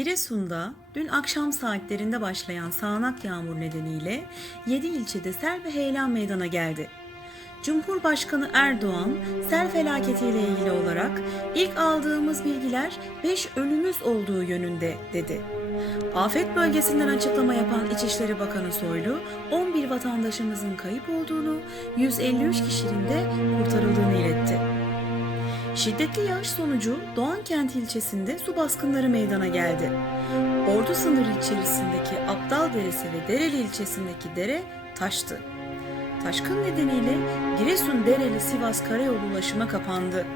Giresun'da dün akşam saatlerinde başlayan sağanak yağmur nedeniyle 7 ilçede sel ve heyelan meydana geldi. Cumhurbaşkanı Erdoğan sel felaketiyle ilgili olarak ilk aldığımız bilgiler 5 ölümümüz olduğu yönünde dedi. Afet bölgesinden açıklama yapan İçişleri Bakanı Soylu 11 vatandaşımızın kayıp olduğunu, 153 kişinin de kurtarıldığını iletti. Şiddetli yağış sonucu Doğankent ilçesinde su baskınları meydana geldi. Ordu sınırı içerisindeki Aptal Deresi ve Dereli ilçesindeki dere taştı. Taşkın nedeniyle Giresun Dereli Sivas Karayolu ulaşıma kapandı.